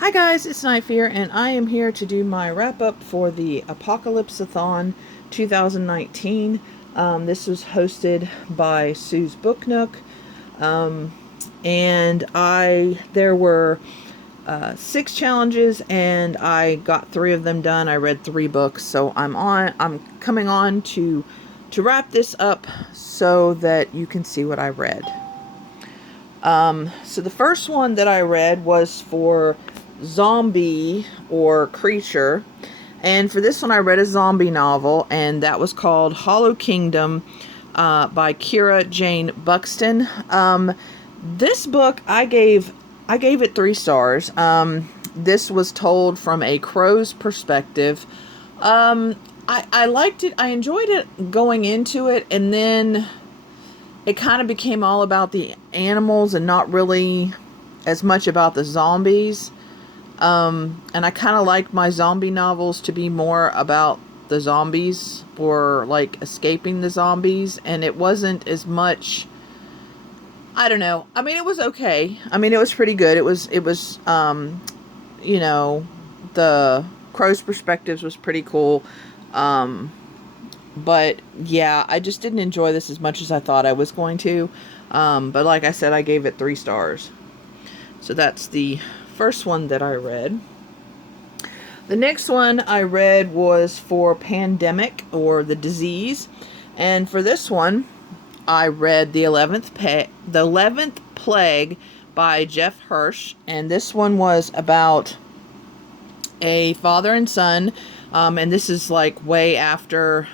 Hi guys, it's Knife here, and I am here to do my wrap-up for the Apocalypsathon 2019. This was hosted by Sue's Book Nook, and there were 6 challenges, and I got 3 of them done. I read 3 books, so I'm coming on to wrap this up so that you can see what I read. So the first one that I read was for zombie or creature, and for this one I read a zombie novel, and that was called Hollow Kingdom by Kira Jane Buxton. This book I gave it 3 stars. This was told from a crow's perspective. I liked it. I enjoyed it going into it, and then it kind of became all about the animals and not really as much about the zombies. And I kind of like my zombie novels to be more about the zombies or like escaping the zombies. And it wasn't as much, I don't know. I mean, it was okay. I mean, it was pretty good. It was, the crow's perspectives was pretty cool. But yeah, I just didn't enjoy this as much as I thought I was going to. But like I said, I gave it 3 stars. So that's the first one that I read. The next one I read was for Pandemic or the Disease. And for this one, I read the 11th Plague by Jeff Hirsch. And this one was about a father and son. And this is like way after,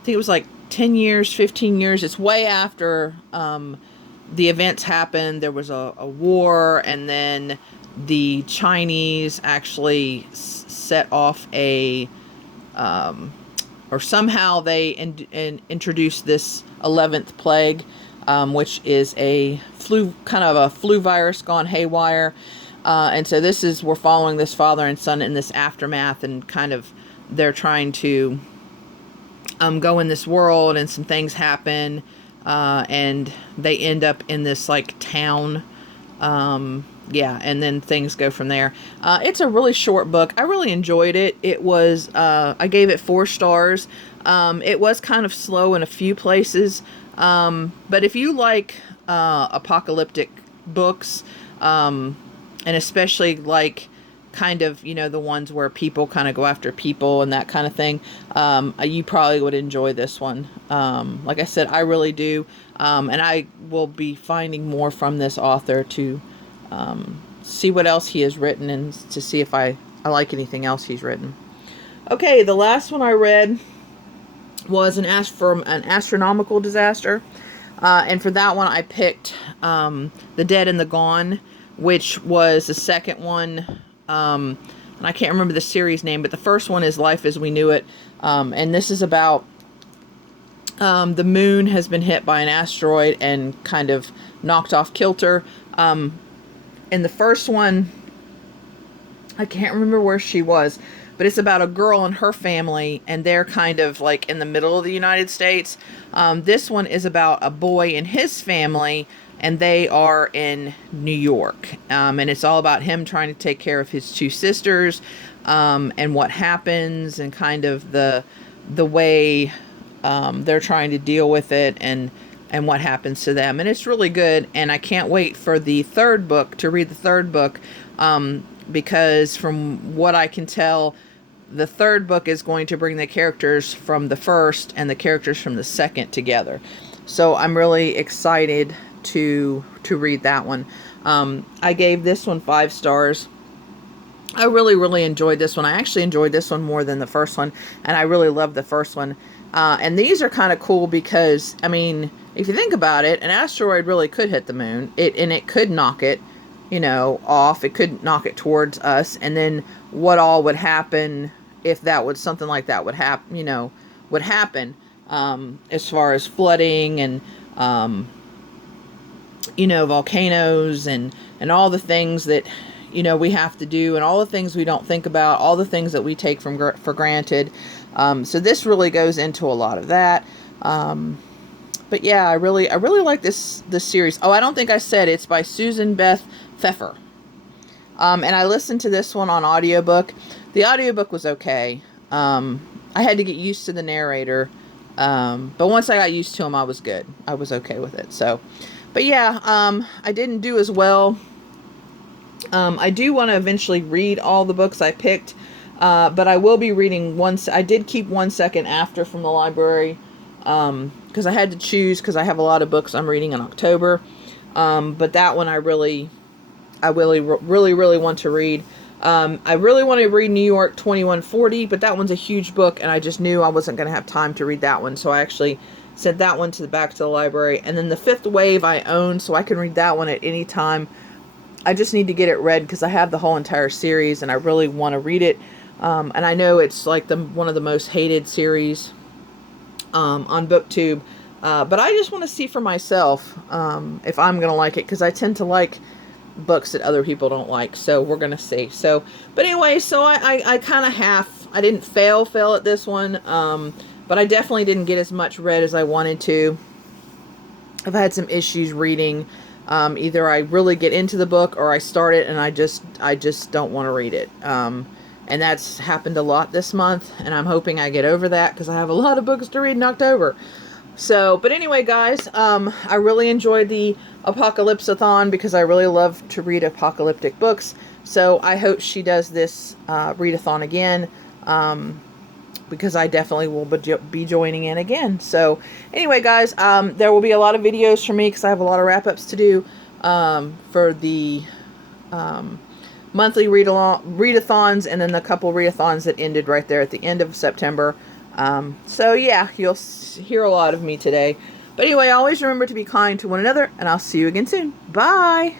I think it was like 10 years, 15 years. It's way after the events happened. There was a war, and then the Chinese actually set off or somehow they introduced this 11th plague, which is kind of a flu virus gone haywire. And so we're following this father and son in this aftermath, and kind of they're trying to go in this world, and some things happen, and they end up in this like town, and then things go from there. It's a really short book. I really enjoyed it. It was I gave it 4 stars. It was kind of slow in a few places, but if you like apocalyptic books, and especially like kind of, the ones where people kind of go after people and that kind of thing, you probably would enjoy this one. Like I said, I really do. And I will be finding more from this author to see what else he has written, and to see if I like anything else he's written. Okay, the last one I read was from an astronomical disaster. And for that one, I picked The Dead and the Gone, which was the second one. And I can't remember the series name, but the first one is Life as We Knew It. And this is about the moon has been hit by an asteroid and kind of knocked off kilter. In the first one, I can't remember where she was, but it's about a girl and her family, and they're kind of like in the middle of the United States. This one is about a boy and his family, and they are in New York. And it's all about him trying to take care of his 2 sisters, and what happens, and kind of the way they're trying to deal with it, and what happens to them. And it's really good, and I can't wait for the 3rd book, to read the 3rd book, because from what I can tell, the 3rd book is going to bring the characters from the first and the characters from the second together. So I'm really excited to read that one. I gave this one 5 stars. I really enjoyed this one. I actually enjoyed this one more than the first one, and I really loved the first one. And these are kind of cool because, I mean, if you think about it, an asteroid really could hit the moon, and it could knock it, off. It could knock it towards us, and then what all would happen if something like that would happen, as far as flooding and, volcanoes and all the things that, we have to do, and all the things we don't think about, all the things that we take for granted. So this really goes into a lot of that. But yeah, I really like this series. Oh, I don't think I said it's by Susan Beth Pfeffer. And I listened to this one on audiobook. The audiobook was okay. I had to get used to the narrator. But once I got used to him, I was good. I was okay with it. So, but yeah, I didn't do as well. I do want to eventually read all the books I picked. But I will be reading I did keep 1 Second After from the library. Because I had to choose, because I have a lot of books I'm reading in October. But that one I really want to read. I really want to read New York 2140, but that one's a huge book, and I just knew I wasn't going to have time to read that one, so I actually sent that one back to the library. And then The Fifth Wave I own, so I can read that one at any time. I just need to get it read because I have the whole entire series, and I really want to read it. And I know it's like one of the most hated series on BookTube, but I just want to see for myself if I'm going to like it, because I tend to like books that other people don't like, so we're gonna see. So, but anyway, so I kind of I didn't fail at this one, but I definitely didn't get as much read as I wanted to. I've had some issues reading. Either I really get into the book, or I start it and I just don't want to read it. And that's happened a lot this month, and I'm hoping I get over that, because I have a lot of books to read in October. So, but anyway, guys, I really enjoyed the Apocalypsathon, because I really love to read apocalyptic books. So I hope she does this readathon again, because I definitely will be joining in again. So anyway, guys, there will be a lot of videos for me, because I have a lot of wrap-ups to do for the monthly readathons, and then the couple readathons that ended right there at the end of September. So yeah, you'll hear a lot of me today. But anyway, always remember to be kind to one another, and I'll see you again soon. Bye!